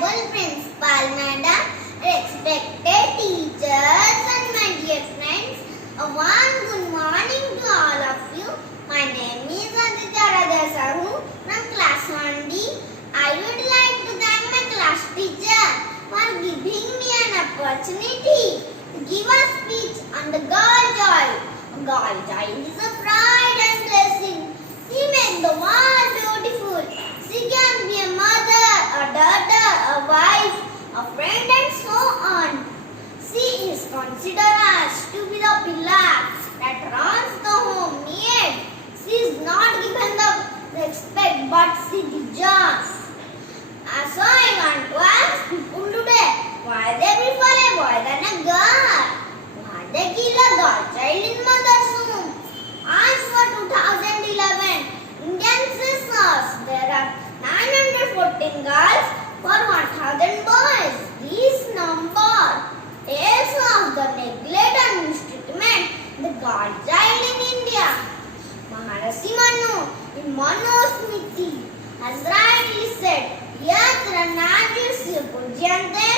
Honorable Principal Madam, respected teachers and my dear friends, a warm good morning to all of you. My name is Aditi from class 1D. I would like to thank my class teacher for giving me an opportunity to give a speech on the girl child. A girl child is a pride and blessing. She makes the world beautiful. She can be a mother, a daughter, a wife, a friend and so on. She is considered as to be the pillar that runs the home. Yet, she is not given the respect but she deserves. So I want to ask people today, why they prefer a boy than a girl? Why they kill a girl child in mother's womb? As for 2011, Indian census, there are 914 girls for 1,000 boys. This number tells of the neglect and mistreatment of the girl child in India. Maharishi Manu in Manusmriti has rightly said, Yatra Najusya Pujyante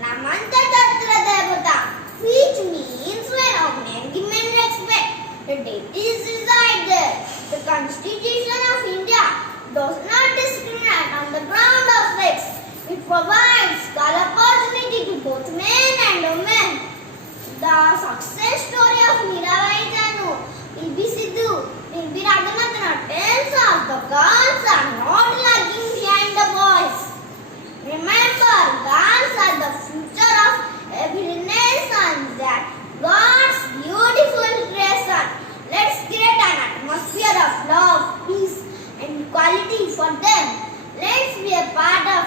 Namanta Tatra Devata, which means where men give men respect, the deities reside there. The Constitution of India does not discriminate on the ground of sex. It provides equal opportunity to both men and women. The success story of Mirabai Janu, P.B. Sidhu, P.B. Raghunathan tells us the girls are not lagging behind the boys. Remember, girls are the future of every nation, that God's beautiful creation. Let's create an atmosphere of love, peace and equality for them. Let's be a part of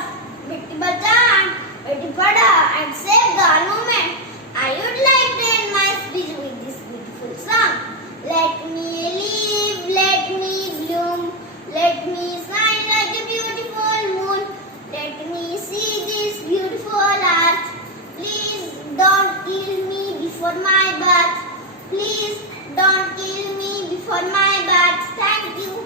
Beti Bachao, Beti Padhao and Save Girl movement. I would like to end my speech with this beautiful song. Let me live, let me bloom, let me shine like a beautiful moon. Let me see this beautiful earth. Please don't kill me before my birth. Please don't kill me before my birth. Thank you.